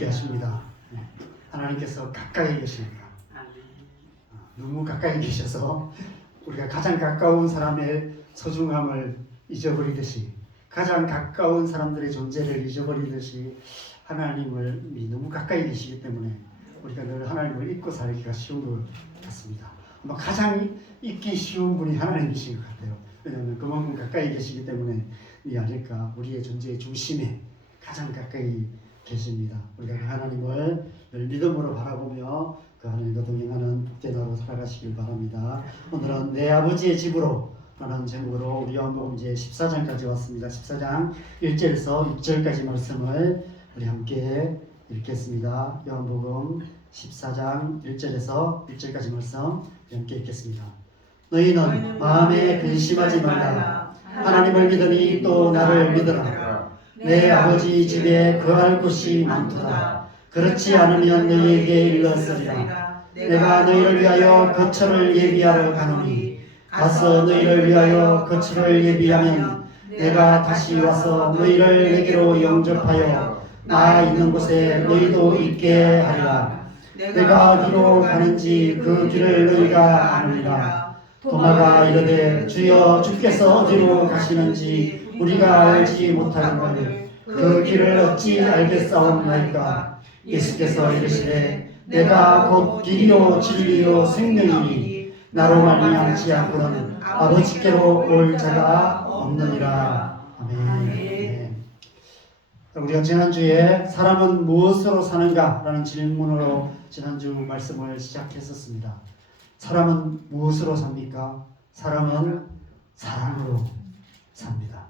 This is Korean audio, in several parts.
함께 하십니다. 하나님께서 가까이 계십니다. 너무 가까이 계셔서 우리가 가장 가까운 사람의 소중함을 잊어버리듯이, 가장 가까운 사람들의 존재를 잊어버리듯이 하나님을 너무 가까이 계시기 때문에 우리가 늘 하나님을 잊고 살기가 쉬운 것 같습니다. 아마 가장 잊기 쉬운 분이 하나님이신 것 같아요. 왜냐하면 그만큼 가까이 계시기 때문에 이 아닐까. 우리의 존재의 중심에 가장 가까이 계십니다. 우리가 그 하나님을 늘 믿음으로 바라보며 그 하나님과 동행하는 복된 하루 살아가시길 바랍니다. 오늘은 내 아버지의 집으로 라는 제목으로 우리 요한복음 이제 14장까지 왔습니다. 14장 1절에서 6절까지 말씀을 우리 함께 읽겠습니다. 요한복음 14장 1절에서 6절까지 말씀 함께 읽겠습니다. 너희는 마음에 근심하지 말라. 하나님을 믿으니 또 나를 믿으라. 내 아버지 집에 거할 곳이 많도다. 그렇지 않으면 너희에게 일렀으리라. 내가 너희를 위하여 거처를 예비하러 가노니 가서 너희를 위하여 거처를 예비하면 내가 다시 와서 너희를 내게로 영접하여 나 있는 곳에 너희도 있게 하리라. 내가 어디로 가는지 그 길을 너희가 아느니라. 도마가 이르되 주여 주께서 어디로 가시는지 우리가 알지 못하는거늘 그 길을 어찌 알겠사옵나이까. 예수께서 이르시되 내가 곧 길이요 진리요 생명이니 나로 말미암지 않고는 아버지께로 올 자가 없느니라. 아멘. 네. 우리가 지난주에 사람은 무엇으로 사는가? 라는 질문으로 지난주 말씀을 시작했었습니다. 사람은 무엇으로 삽니까? 사람은 사랑으로 삽니다.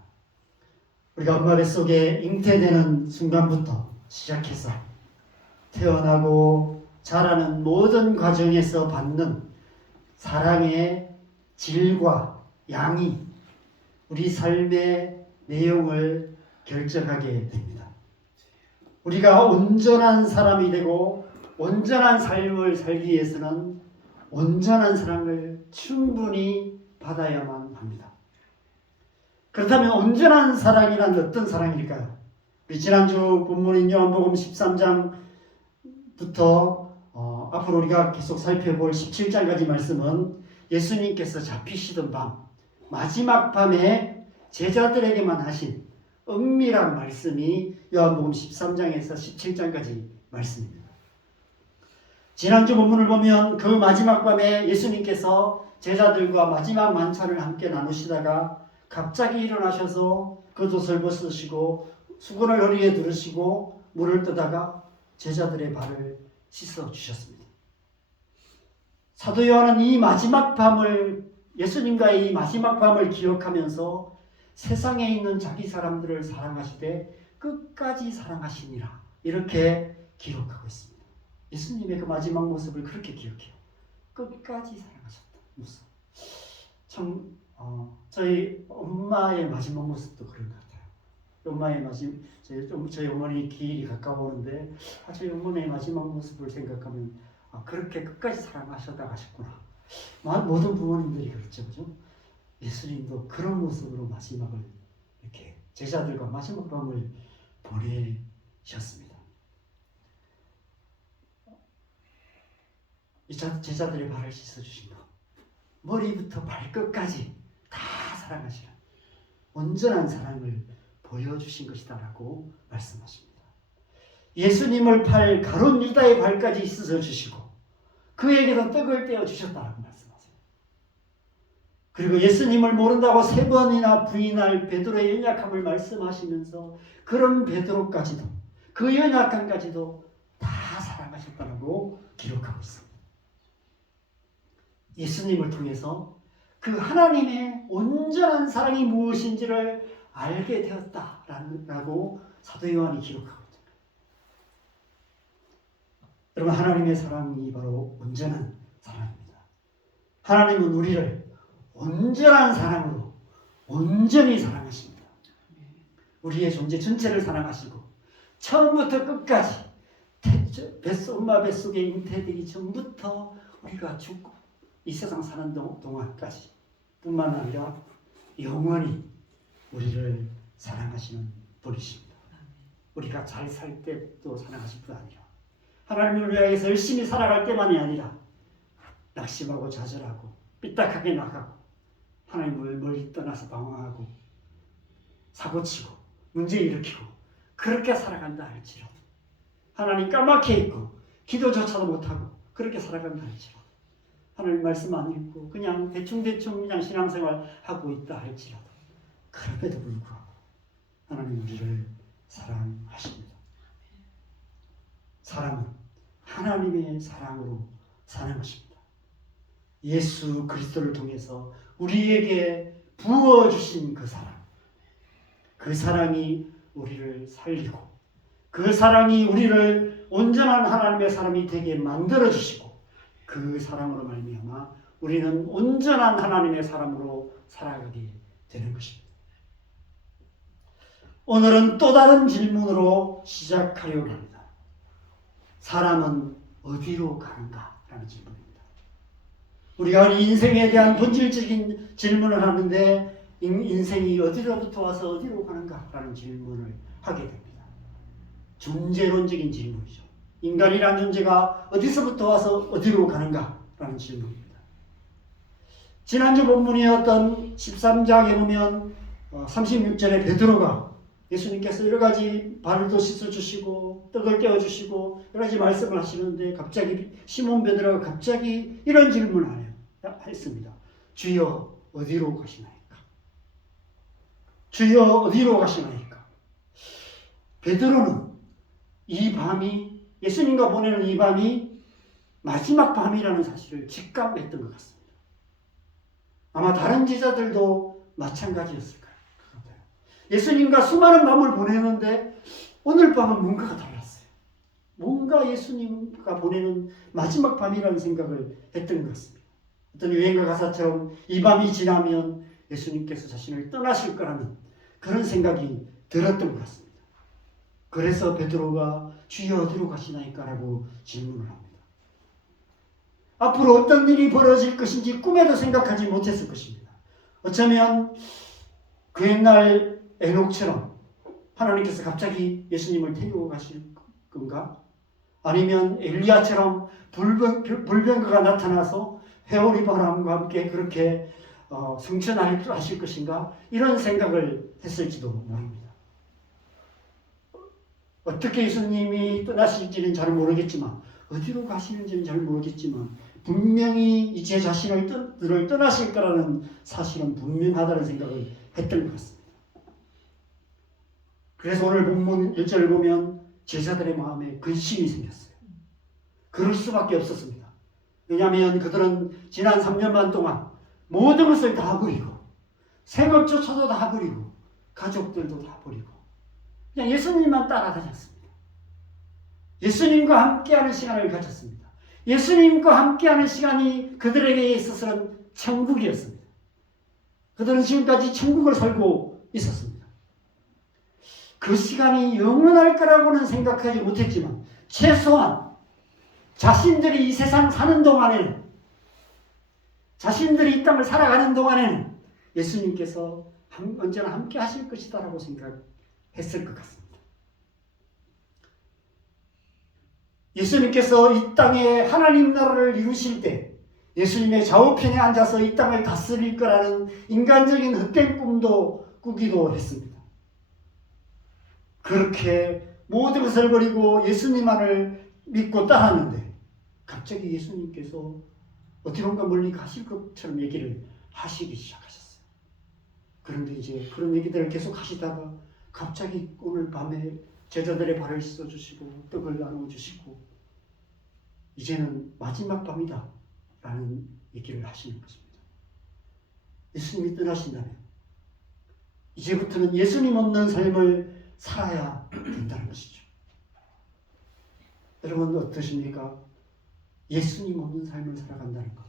우리가 엄마 뱃속에 잉태되는 순간부터 시작해서 태어나고 자라는 모든 과정에서 받는 사랑의 질과 양이 우리 삶의 내용을 결정하게 됩니다. 우리가 온전한 사람이 되고 온전한 삶을 살기 위해서는 온전한 사랑을 충분히 받아야만 합니다. 그렇다면 온전한 사랑이란 어떤 사랑일까요? 우리 지난주 본문인 요한복음 13장부터 앞으로 우리가 계속 살펴볼 17장까지 말씀은 예수님께서 잡히시던 밤, 마지막 밤에 제자들에게만 하신 은밀한 말씀이 요한복음 13장에서 17장까지 말씀입니다. 지난주 본문을 보면 그 마지막 밤에 예수님께서 제자들과 마지막 만찬을 함께 나누시다가 갑자기 일어나셔서 겉옷을 벗으시고 수건을 허리에 두르시고 물을 뜨다가 제자들의 발을 씻어 주셨습니다. 사도 요한은 이 마지막 밤을, 예수님과의 이 마지막 밤을 기억하면서 세상에 있는 자기 사람들을 사랑하시되 끝까지 사랑하시니라, 이렇게 기록하고 있습니다. 예수님의 그 마지막 모습을 그렇게 기억해요. 끝까지 사랑하셨다 모습. 참 저희 엄마의 마지막 모습도 그런 것 같아요. 엄마의 저희 어머니 기일이 가까워오는데 저희 어머니의 마지막 모습을 생각하면 그렇게 끝까지 사랑하셨다 가셨구나. 모든 부모님들이 그렇죠, 그죠? 예수님도 그런 모습으로 마지막을 이렇게 제자들과 마지막 밤을 보내셨습니다. 이 제자들의 발을 씻어주신 것, 머리부터 발끝까지 다 사랑하시는 온전한 사랑을 보여주신 것이다라고 말씀하십니다. 예수님을 팔 가룟 유다의 발까지 씻어주시고 그에게도 떡을 떼어주셨다라고 말씀하세요. 그리고 예수님을 모른다고 3번이나 부인할 베드로의 연약함을 말씀하시면서 그런 베드로까지도, 그 연약함까지도 다 사랑하셨다고 기록하고 있습니다. 예수님을 통해서 그 하나님의 온전한 사랑이 무엇인지를 알게 되었다라고 사도 요한이 기록하고 있습니다. 여러분, 하나님의 사랑이 바로 온전한 사랑입니다. 하나님은 우리를 온전한 사랑으로 온전히 사랑하십니다. 우리의 존재 전체를 사랑하시고 처음부터 끝까지 엄마 뱃속에 잉태되기 전부터 우리가 죽고 이 세상 사는 동안까지 뿐만 아니라 영원히 우리를 사랑하시는 분이십니다. 우리가 잘 살 때도 사랑하실 뿐 아니라 하나님을 위하여서 열심히 살아갈 때만이 아니라 낙심하고 좌절하고 삐딱하게 나가고 하나님을 멀리 떠나서 방황하고 사고치고 문제 일으키고 그렇게 살아간다 할지라도 하나님 까맣게 있고 기도조차도 못하고 그렇게 살아간다 할지라도 하나님 말씀 안 읽고 그냥 대충대충 그냥 신앙생활 하고 있다 할지라도 그럼에도 불구하고 하나님 우리를 사랑하십니다. 사랑은 하나님의 사랑으로 사는 것입니다. 예수 그리스도를 통해서 우리에게 부어주신 그 사랑, 그 사랑이 우리를 살리고 그 사랑이 우리를 온전한 하나님의 사람이 되게 만들어주시고 그 사랑으로 말미암아 우리는 온전한 하나님의 사람으로 살아가게 되는 것입니다. 오늘은 또 다른 질문으로 시작하려고 합니다. 사람은 어디로 가는가? 라는 질문입니다. 우리가 인생에 대한 본질적인 질문을 하는데 인생이 어디로부터 와서 어디로 가는가? 라는 질문을 하게 됩니다. 존재론적인 질문이죠. 인간이란 존재가 어디서부터 와서 어디로 가는가? 라는 질문입니다. 지난주 본문이었던 13장에 보면 36절에 베드로가 예수님께서 여러 가지 발도 씻어주시고 떡을 떼어주시고 여러 가지 말씀을 하시는데 갑자기 시몬 베드로가 갑자기 이런 질문을 했습니다. 주여 어디로 가시나이까? 주여 어디로 가시나이까? 베드로는 이 밤이 예수님과 보내는 이 밤이 마지막 밤이라는 사실을 직감했던 것 같습니다. 아마 다른 제자들도 마찬가지였을 거예요. 예수님과 수많은 밤을 보내는데 오늘 밤은 뭔가가 달랐어요. 뭔가 예수님과 보내는 마지막 밤이라는 생각을 했던 것 같습니다. 어떤 유행가 가사처럼 이 밤이 지나면 예수님께서 자신을 떠나실 거라는 그런 생각이 들었던 것 같습니다. 그래서 베드로가 주여 어디로 가시나이까? 라고 질문을 합니다. 앞으로 어떤 일이 벌어질 것인지 꿈에도 생각하지 못했을 것입니다. 어쩌면 그 옛날 에녹처럼 하나님께서 갑자기 예수님을 데리고 가실 건가? 아니면 엘리야처럼 불병거가 나타나서 회오리 바람과 함께 그렇게 승천하실 것인가? 이런 생각을 했을지도 모릅니다. 어떻게 예수님이 떠나실지는 잘 모르겠지만 어디로 가시는지는 잘 모르겠지만 분명히 이제 자신을 떠나실 거라는 사실은 분명하다는 생각을 했던 것 같습니다. 그래서 오늘 본문 1절을 보면 제자들의 마음에 근심이 생겼어요. 그럴 수밖에 없었습니다. 왜냐하면 그들은 지난 3년 반 동안 모든 것을 다 버리고 생업조차도 다 버리고 가족들도 다 버리고 그냥 예수님만 따라다녔습니다. 예수님과 함께하는 시간을 가졌습니다. 예수님과 함께하는 시간이 그들에게 있어서는 천국이었습니다. 그들은 지금까지 천국을 살고 있었습니다. 그 시간이 영원할 거라고는 생각하지 못했지만 최소한 자신들이 이 세상 사는 동안에는 자신들이 이 땅을 살아가는 동안에는 예수님께서 언제나 함께 하실 것이다라고 생각했을 것 같습니다. 예수님께서 이 땅에 하나님 나라를 이루실 때 예수님의 좌우편에 앉아서 이 땅을 다스릴 거라는 인간적인 헛된 꿈도 꾸기도 했습니다. 그렇게 모든 것을 버리고 예수님만을 믿고 따랐는데 갑자기 예수님께서 어디론가 멀리 가실 것처럼 얘기를 하시기 시작하셨어요. 그런데 이제 그런 얘기들을 계속 하시다가 갑자기 오늘 밤에 제자들의 발을 씻어주시고 떡을 나눠주시고 이제는 마지막 밤이다 라는 얘기를 하시는 것입니다. 예수님이 떠나신다면 이제부터는 예수님 없는 삶을 살아야 된다는 것이죠. 여러분 어떠십니까? 예수님 없는 삶을 살아간다는 것.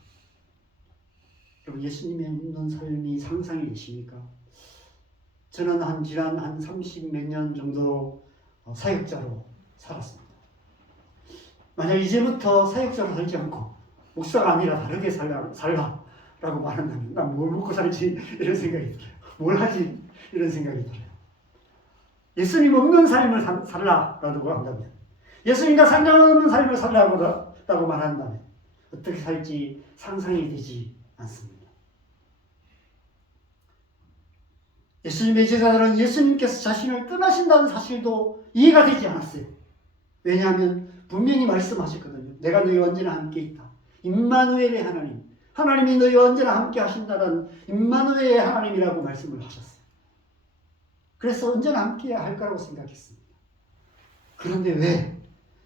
여러분 예수님이 없는 삶이 상상이 되십니까? 저는 지난 30몇 년 정도 사역자로 살았습니다. 만약 이제부터 사역자로 살지 않고 목사가 아니라 다르게 살라라고 말한다면 난 뭘 먹고 살지 이런 생각이 들어요. 뭘 하지 이런 생각이 들어요. 예수님 없는 삶을 살라라고 한다면, 예수님과 상관없는 삶을 살라고 말한다면 어떻게 살지 상상이 되지 않습니다. 예수님의 제자들은 예수님께서 자신을 떠나신다는 사실도 이해가 되지 않았어요. 왜냐하면 분명히 말씀하셨거든요. 내가 너희와 언제나 함께 있다. 임마누엘의 하나님, 하나님이 너희와 언제나 함께 하신다는 임마누엘의 하나님이라고 말씀을 하셨어요. 그래서 언제나 함께 할 거라고 생각했습니다. 그런데 왜?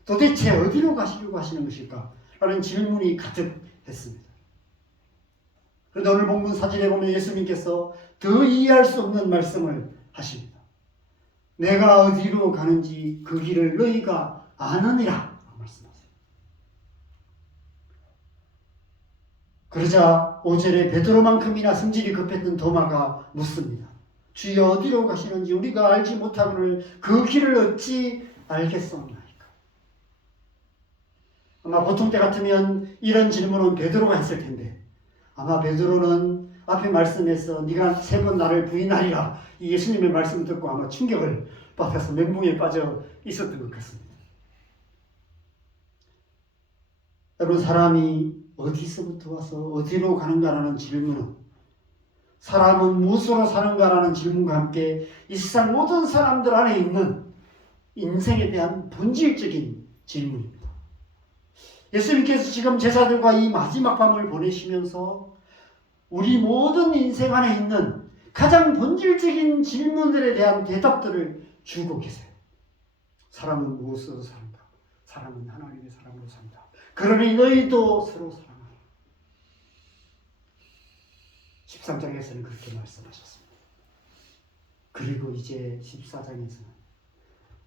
도대체 어디로 가시려고 하시는 것일까? 라는 질문이 가득했습니다. 그런데 오늘 본문 사진에 보면 예수님께서 더 이해할 수 없는 말씀을 하십니다. 내가 어디로 가는지 그 길을 너희가 아느니라 말씀하세요. 그러자 5절에 베드로만큼이나 성질이 급했던 도마가 묻습니다. 주여 어디로 가시는지 우리가 알지 못하거늘 그 길을 어찌 알겠사옵나이까. 아마 보통 때 같으면 이런 질문은 베드로가 했을 텐데 아마 베드로는 앞에 말씀에서 네가 3번 나를 부인하리라 이 예수님의 말씀을 듣고 아마 충격을 받아서 멘붕에 빠져 있었던 것 같습니다. 여러분, 사람이 어디서부터 와서 어디로 가는가라는 질문은 사람은 무엇으로 사는가라는 질문과 함께 이 세상 모든 사람들 안에 있는 인생에 대한 본질적인 질문입니다. 예수님께서 지금 제자들과 이 마지막 밤을 보내시면서 우리 모든 인생 안에 있는 가장 본질적인 질문들에 대한 대답들을 주고 계세요. 사람은 무엇으로 사는가? 사람은 하나님의 사람으로 산다. 그러니 너희도 서로 사랑하라. 13장에서는 그렇게 말씀하셨습니다. 그리고 이제 14장에서는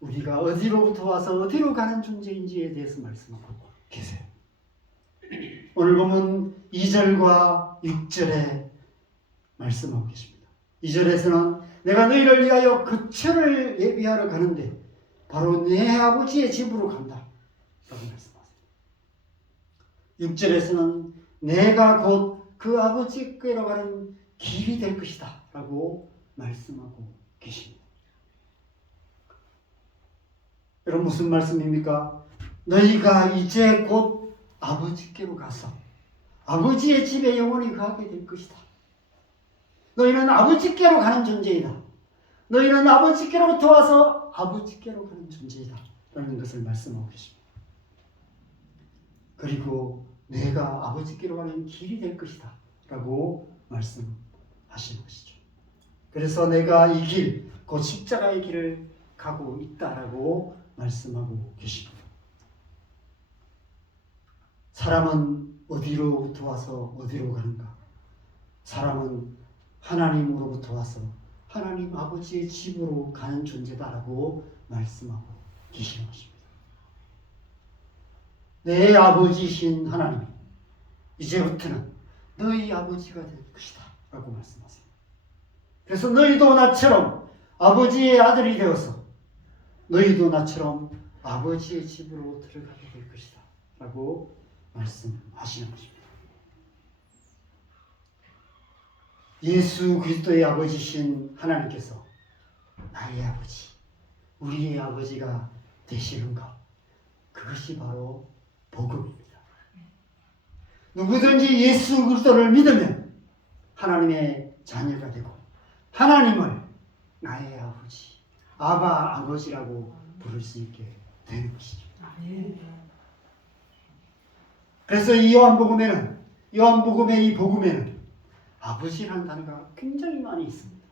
우리가 어디로부터 와서 어디로 가는 존재인지에 대해서 말씀하고 계세요. 오늘 보면 2절과 6절에 말씀하고 계십니다. 2절에서는 내가 너희를 위하여 거처를 예비하러 가는데 바로 내 아버지의 집으로 간다 라고 말씀하세요. 6절에서는 내가 곧 그 아버지께로 가는 길이 될 것이다 라고 말씀하고 계십니다. 여러분, 무슨 말씀입니까? 너희가 이제 곧 아버지께로 가서 아버지의 집에 영원히 거하게 될 것이다. 너희는 아버지께로 가는 존재이다. 너희는 아버지께로부터 와서 아버지께로 가는 존재이다 라는 것을 말씀하고 계십니다. 그리고 내가 아버지께로 가는 길이 될 것이다 라고 말씀하시는 것이죠. 그래서 내가 이 길, 곧 십자가의 길을 가고 있다라고 말씀하고 계십니다. 사람은 어디로부터 와서 어디로 가는가? 사람은 하나님으로부터 와서 하나님 아버지의 집으로 가는 존재다라고 말씀하고 계시는 것입니다. 내 아버지신 하나님이 이제부터는 너희 아버지가 될 것이다 라고 말씀하세요. 그래서 너희도 나처럼 아버지의 아들이 되어서 너희도 나처럼 아버지의 집으로 들어가게 될 것이다 라고 말씀하시는 것입니다. 예수 그리스도의 아버지신 하나님께서 나의 아버지, 우리의 아버지가 되시는 것, 그것이 바로 복음입니다. 누구든지 예수 그리스도를 믿으면 하나님의 자녀가 되고 하나님을 나의 아버지, 아바 아버지라고 부를 수 있게 되는 것이죠. 그래서 이 요한복음의 이 복음에는 아버지라는 단어가 굉장히 많이 있습니다.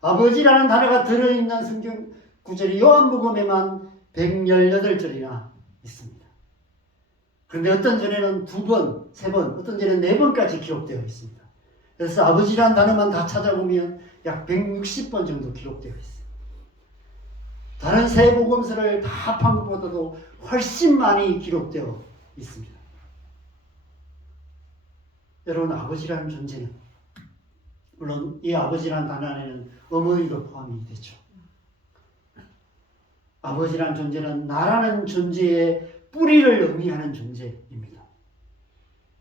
아버지라는 단어가 들어있는 성경 구절이 요한복음에만 118절이나 있습니다. 그런데 어떤 전에는 2번, 3번, 어떤 전에는 4번까지 기록되어 있습니다. 그래서 아버지라는 단어만 다 찾아보면 약 160번 정도 기록되어 있어요. 다른 세 복음서를 다 합한 것보다도 훨씬 많이 기록되어 있습니다. 여러분, 아버지라는 존재는 물론 이 아버지라는 단어 안에는 어머니도 포함이 되죠. 아버지라는 존재는 나라는 존재의 뿌리를 의미하는 존재입니다.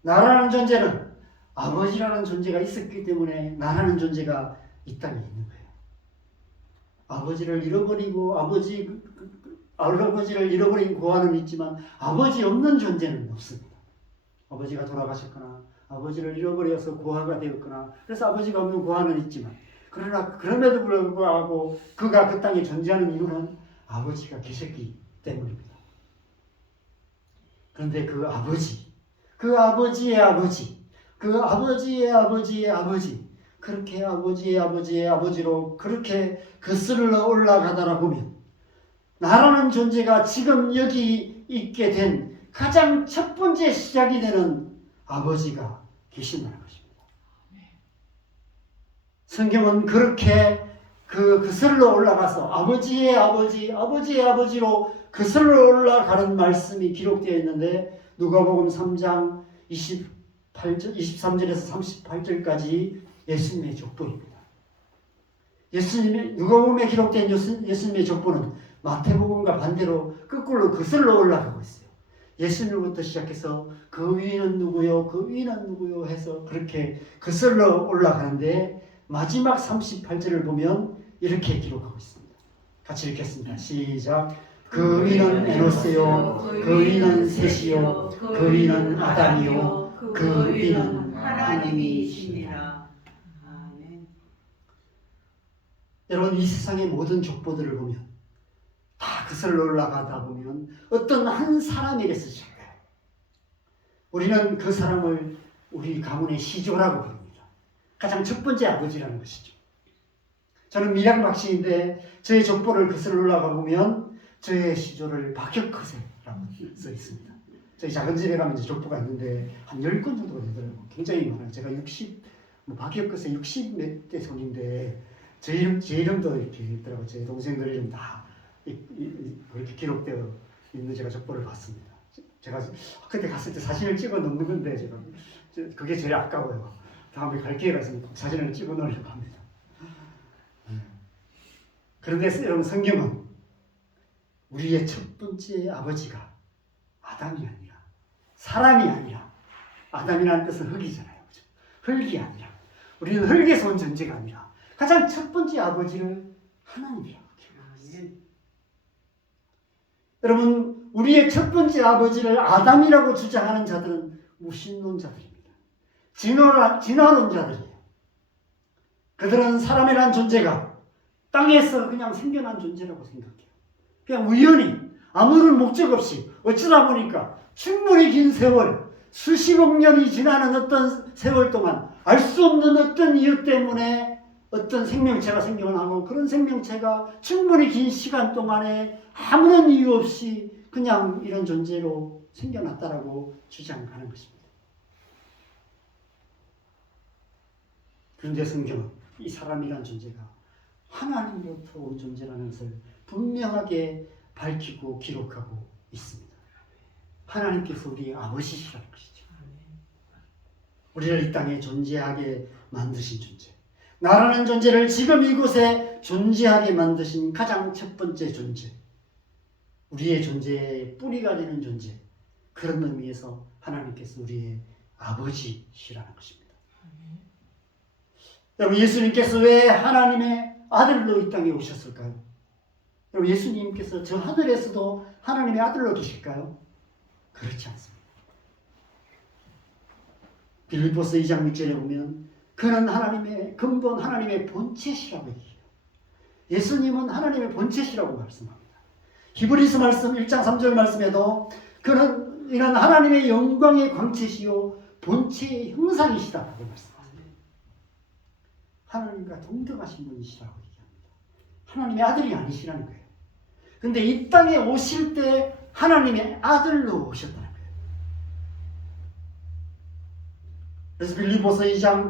나라는 존재는 아버지라는 존재가 있었기 때문에 나라는 존재가 이 땅에 있는 거예요. 아버지를 잃어버리고 할아버지를 잃어버린 고아는 있지만 아버지 없는 존재는 없습니다. 아버지가 돌아가셨거나 아버지를 잃어버려서 고아가 되었거나 그래서 아버지가 없는 고아는 있지만 그러나 그럼에도 불구하고 그가 그 땅에 존재하는 이유는 아버지가 계셨기 때문입니다. 그런데 그 아버지, 그 아버지의 아버지, 그 아버지의 아버지의 아버지, 그렇게 아버지의 아버지의 아버지로 그렇게 거슬러 올라가다라 보면 나라는 존재가 지금 여기 있게 된 가장 첫 번째 시작이 되는 아버지가 계신다는 것입니다. 성경은 그렇게 거슬러 올라가서 아버지의 아버지, 아버지의 아버지로 거슬러 올라가는 말씀이 기록되어 있는데 누가복음 3장 23절에서 38절까지 예수님의 족보입니다. 누가복음에 기록된 예수님의 족보는 마태복음과 반대로 거꾸로 거슬러 올라가고 있어요. 예수님부터 시작해서 그 위는 누구요, 그 위는 누구요 해서 그렇게 거슬러 올라가는데 마지막 38절을 보면 이렇게 기록하고 있습니다. 같이 읽겠습니다. 시작. 그 위는 에노스요, 그 위는 셋이요, 그 위는 아담이요, 그 위는 하나님이시니라. 아멘. 여러분, 이 세상의 모든 족보들을 보면 다 거슬러 올라가다 보면 어떤 한 사람에게서 시작해요. 우리는 그 사람을 우리 가문의 시조라고 부릅니다. 가장 첫 번째 아버지라는 것이죠. 저는 밀양박씨인데 저의 족보를 거슬러 올라가 보면 저의 시조를 박혁거세라고 써 있습니다. 저희 작은 집에 가면 이제 족보가 있는데 한 10권 정도가 되더라고요. 굉장히 많아요. 제가 박혁거세 60 몇 대 손인데 제 이름도 이렇게 있더라고요. 제 동생들 이름 다 그렇게 기록되어 있는 제가 족보를 봤습니다. 제가 그때 갔을 때 사진을 찍어 놓는 건데 제가 그게 제일 아까워요. 다음에 갈 기회가 있으면 꼭 사진을 찍어 놓으려고 합니다. 그런데 여러분, 성경은 우리의 첫 번째 아버지가 아담이 아니라 사람이 아니라, 아담이라는 뜻은 흙이잖아요. 그렇죠? 흙이 아니라, 우리는 흙에서 온 존재가 아니라 가장 첫 번째 아버지를 하나님이라고 기억하고 있어요. 여러분, 우리의 첫 번째 아버지를 아담이라고 주장하는 자들은 무신론자들입니다. 진화론자들이에요. 그들은 사람이란 존재가 땅에서 그냥 생겨난 존재라고 생각해요. 그냥 우연히 아무런 목적 없이 어쩌다 보니까 충분히 긴 세월, 수십억 년이 지나는 어떤 세월 동안 알 수 없는 어떤 이유 때문에 어떤 생명체가 생겨나고 그런 생명체가 충분히 긴 시간 동안에 아무런 이유 없이 그냥 이런 존재로 생겨났다라고 주장하는 것입니다. 그런데 성경은 이 사람이란 존재가 하나님으로부터 온 존재라는 것을 분명하게 밝히고 기록하고 있습니다. 하나님께서 우리의 아버지시라는 것이죠. 우리를 이 땅에 존재하게 만드신 존재, 나라는 존재를 지금 이곳에 존재하게 만드신 가장 첫 번째 존재, 우리의 존재의 뿌리가 되는 존재, 그런 의미에서 하나님께서 우리의 아버지시라는 것입니다. 여러분, 예수님께서 왜 하나님의 아들로 이 땅에 오셨을까요? 여러분, 예수님께서 저 하늘에서도 하나님의 아들로 계실까요? 그렇지 않습니다. 빌립보서 2장 6절에 보면 그는 하나님의 근본, 하나님의 본체시라고 얘기해요. 예수님은 하나님의 본체시라고 말씀합니다. 히브리서 말씀 1장 3절 말씀에도 이는 하나님의 영광의 광채시요 본체의 형상이시다라고 말씀합니다. 하나님과 동등하신 분이시라고 얘기합니다. 하나님의 아들이 아니시라는 거예요. 그런데 이 땅에 오실 때 하나님의 아들로 오셨다는 거예요. 그래서 빌립보서 2장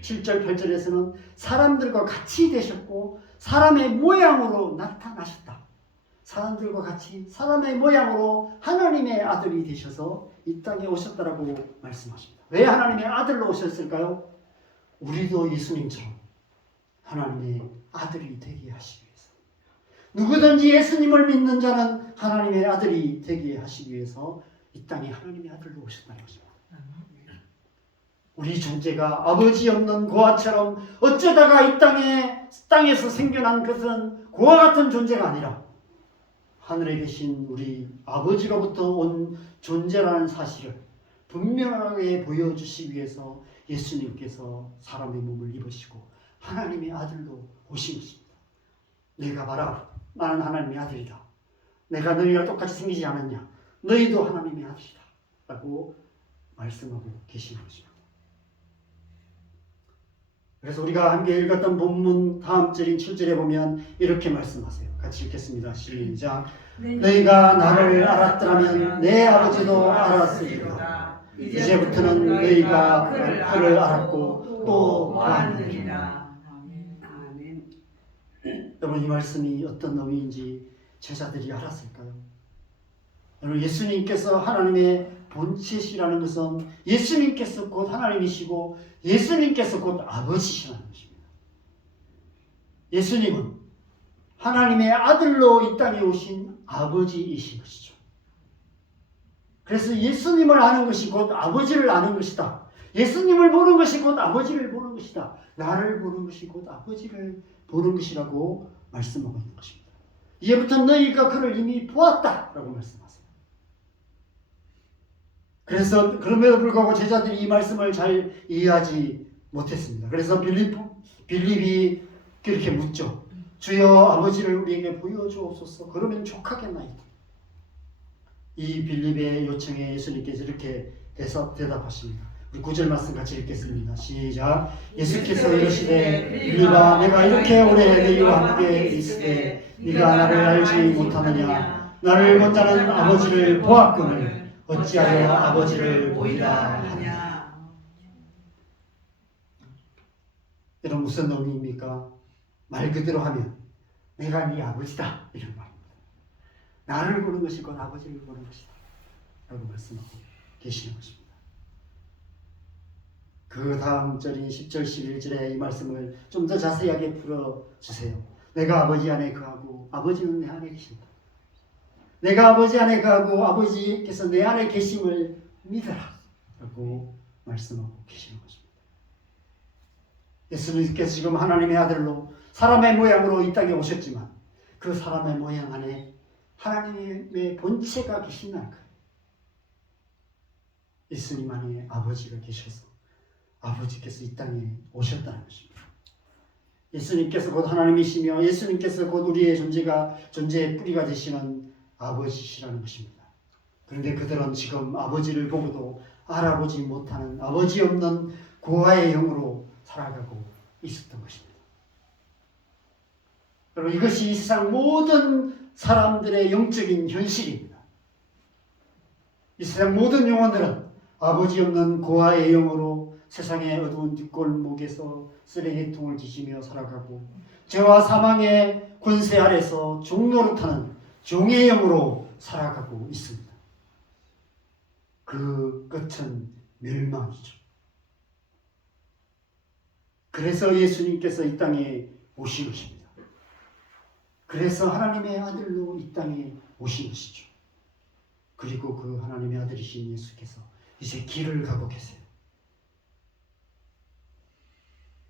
7절 8절에서는 사람들과 같이 되셨고 사람의 모양으로 나타나셨다. 사람들과 같이 사람의 모양으로 하나님의 아들이 되셔서 이 땅에 오셨다라고 말씀하십니다. 왜 하나님의 아들로 오셨을까요? 우리도 예수님처럼 하나님의 아들이 되게 하시기 위해서, 누구든지 예수님을 믿는 자는 하나님의 아들이 되게 하시기 위해서 이 땅에 하나님의 아들로 오셨다는 것입니다. 우리 존재가 아버지 없는 고아처럼 어쩌다가 이 땅에서 생겨난 것은 고아 같은 존재가 아니라 하늘에 계신 우리 아버지로부터 온 존재라는 사실을 분명하게 보여주시기 위해서 예수님께서 사람의 몸을 입으시고 하나님의 아들로 오신 것입니다. 내가 봐라, 나는 하나님의 아들이다. 내가 너희와 똑같이 생기지 않았냐? 너희도 하나님의 아들이다 라고 말씀하고 계시는 것입니다. 그래서 우리가 함께 읽었던 본문 다음 절인 7절에 보면 이렇게 말씀하세요. 같이 읽겠습니다. 시작. 너희가 나를 알았더라면 내 아버지도 알았으리로다. 이제부터는 너희가 그를 알았고 또 아느니라. 여러분, 이 말씀이 어떤 의미인지 제자들이 알았을까요? 여러분, 예수님께서 하나님의 본체시라는 것은 예수님께서 곧 하나님이시고 예수님께서 곧 아버지시라는 것입니다. 예수님은 하나님의 아들로 이 땅에 오신 아버지이신 것이죠. 그래서 예수님을 아는 것이 곧 아버지를 아는 것이다. 예수님을 보는 것이 곧 아버지를 보는 것이다. 나를 보는 것이 곧 아버지를 보는 것이라고 말씀하고 있는 것입니다. 이제부터 너희가 그를 이미 보았다라고 말씀하세요. 그래서 그럼에도 불구하고 제자들이 이 말씀을 잘 이해하지 못했습니다. 그래서 빌립이 그렇게 묻죠. 주여, 아버지를 우리에게 보여주옵소서. 그러면 족하겠나이다. 이 빌립의 요청에 예수님께서 이렇게 대답하십니다. 우리 9절 말씀 같이 읽겠습니다. 시작. 예수께서 이르시되 빌립아, 내가 이렇게 오래 너희와 함께 있으되 네가 나를 알지 못하느냐? 나를 본 자는 아버지를 보았거늘 어찌하여 아버지를 보이라 하느냐. 여러분, 무슨 의미입니까? 말 그대로 하면 내가 네 아버지다 이런 말입니다. 나를 보는 것이 곧 아버지를 보는 것이다 라고 말씀하고 계시는 것입니다. 그 다음 절인 10절 11절에 이 말씀을 좀 더 자세하게 풀어주세요. 내가 아버지 안에 거하고 아버지는 내 안에 계신다. 내가 아버지 안에 거하고 아버지께서 내 안에 계심을 믿어라 라고 말씀하고 계시는 것입니다. 예수님께서 지금 하나님의 아들로 사람의 모양으로 이 땅에 오셨지만 그 사람의 모양 안에 하나님의 본체가 계신다는 거예요. 예수님 안에 아버지가 계셔서 아버지께서 이 땅에 오셨다는 것입니다. 예수님께서 곧 하나님이시며 예수님께서 곧 우리의 존재의 뿌리가 되시는 아버지시라는 것입니다. 그런데 그들은 지금 아버지를 보고도 알아보지 못하는 아버지 없는 고아의 영으로 살아가고 있었던 것입니다. 여러분, 이것이 이 세상 모든 사람들의 영적인 현실입니다. 이 세상 모든 영혼들은 아버지 없는 고아의 영으로 세상의 어두운 뒷골목에서 쓰레기통을 뒤지며 살아가고 죄와 사망의 권세 아래서 종노릇하는 종의 영으로 살아가고 있습니다. 그 끝은 멸망이죠. 그래서 예수님께서 이 땅에 오신 것입니다. 그래서 하나님의 아들로 이 땅에 오신 것이죠. 그리고 그 하나님의 아들이신 예수께서 이제 길을 가고 계세요.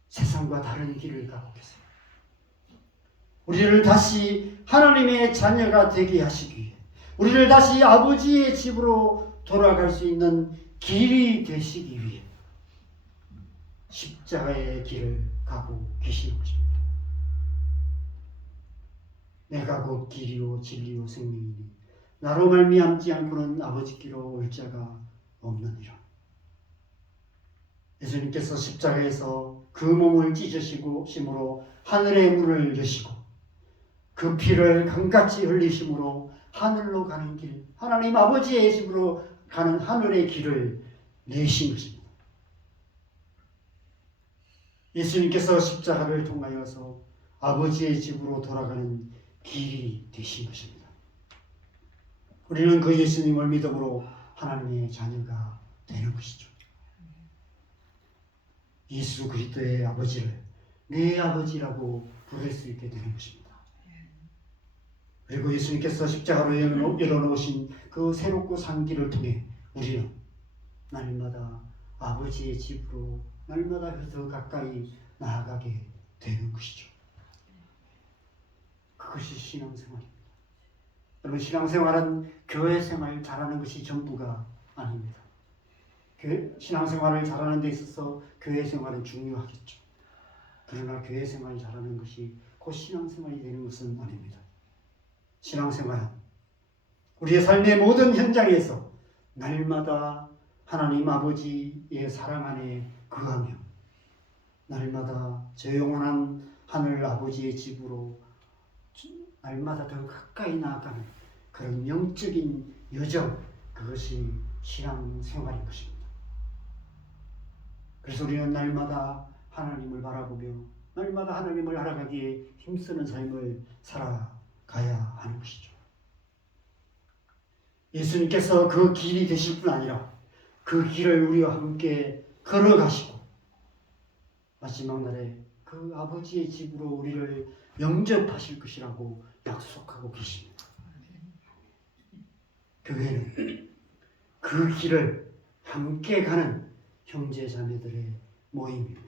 세상과 다른 길을 가고 계세요. 우리를 다시 하나님의 자녀가 되게 하시기 위해, 우리를 다시 아버지의 집으로 돌아갈 수 있는 길이 되시기 위해 십자가의 길을 가고 계시는 것입니다. 내가 곧 길이요 진리요 생명이니 나로 말미암지 않고는 아버지께로 올 자가 없느니라. 예수님께서 십자가에서 그 몸을 찢으심으로 하늘의 문을 여시고 그 피를 강같이 흘리심으로 하늘로 가는 길, 하나님 아버지의 집으로 가는 하늘의 길을 내신 것입니다. 예수님께서 십자가를 통하여서 아버지의 집으로 돌아가는 길이 되신 것입니다. 우리는 그 예수님을 믿음으로 하나님의 자녀가 되는 것이죠. 예수 그리스도의 아버지를 내 아버지라고 부를 수 있게 되는 것입니다. 그리고 예수님께서 십자가로 열어놓으신 그 새롭고 산 길을 통해 우리는 날마다 아버지의 집으로 날마다 더 가까이 나아가게 되는 것이죠. 그것이 신앙생활입니다. 여러분, 신앙생활은 교회 생활 잘하는 것이 전부가 아닙니다. 신앙생활을 잘하는 데 있어서 교회 생활은 중요하겠죠. 그러나 교회 생활이 잘하는 것이 곧 신앙생활이 되는 것은 아닙니다. 신앙생활은 우리의 삶의 모든 현장에서 날마다 하나님 아버지의 사랑 안에 거하며 날마다 저 영원한 하늘 아버지의 집으로 날마다 더 가까이 나아가는 그런 영적인 여정, 그것이 신앙생활인 것입니다. 그래서 우리는 날마다 하나님을 바라보며 날마다 하나님을 알아가기에 힘쓰는 삶을 살아가야 하는 것이죠. 예수님께서 그 길이 되실 뿐 아니라 그 길을 우리와 함께 걸어가시고 마지막 날에 그 아버지의 집으로 우리를 영접하실 것이라고 약속하고 계십니다. 교회는 그 길을 함께 가는 형제 자매들의 모임입니다.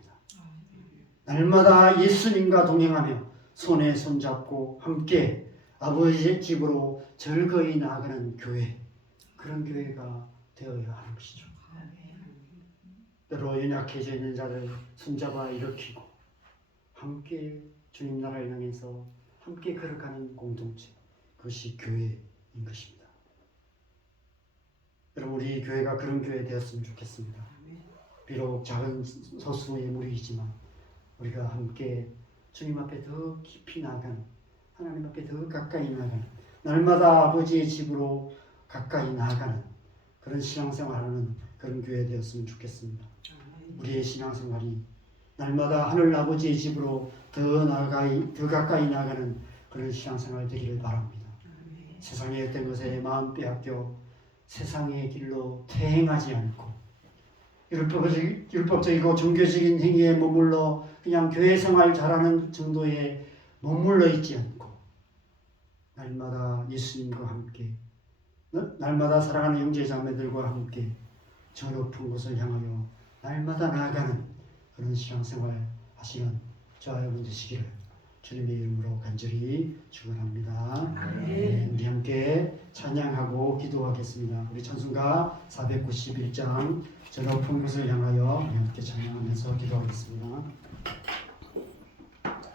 날마다 예수님과 동행하며 손에 손잡고 함께 아버지의 집으로 즐거이 나아가는 교회, 그런 교회가 되어야 하는 것이죠. 때로 연약해져 있는 자를 손잡아 일으키고 함께 주님 나라를 향해서 함께 걸어가는 공동체, 그것이 교회인 것입니다. 여러분, 우리 교회가 그런 교회 되었으면 좋겠습니다. 비록 작은 소수의 무리이지만 우리가 함께 주님 앞에 더 깊이 나아가는, 하나님 앞에 더 가까이 나아가는, 날마다 아버지의 집으로 가까이 나아가는 그런 신앙생활하는 그런 교회 되었으면 좋겠습니다. 우리의 신앙생활이 날마다 하늘 아버지의 집으로 더 가까이 나아가는 그런 신앙생활 되기를 바랍니다. 세상의 어떤 것에 마음 빼앗겨 세상의 길로 퇴행하지 않고 율법적이고 종교적인 행위에 머물러 그냥 교회 생활 잘하는 정도에 머물러 있지 않고 날마다 예수님과 함께, 날마다 사랑하는 형제 자매들과 함께 저 높은 곳을 향하여 날마다 나아가는 그런 신앙생활 하시는 저와 여러분 되시기를 주님의 이름으로 간절히 축원합니다. 네, 우리 함께 찬양하고 기도하겠습니다. 우리 찬송가 491장 저 높은 곳을 향하여 우리 함께 찬양하면서 기도하겠습니다.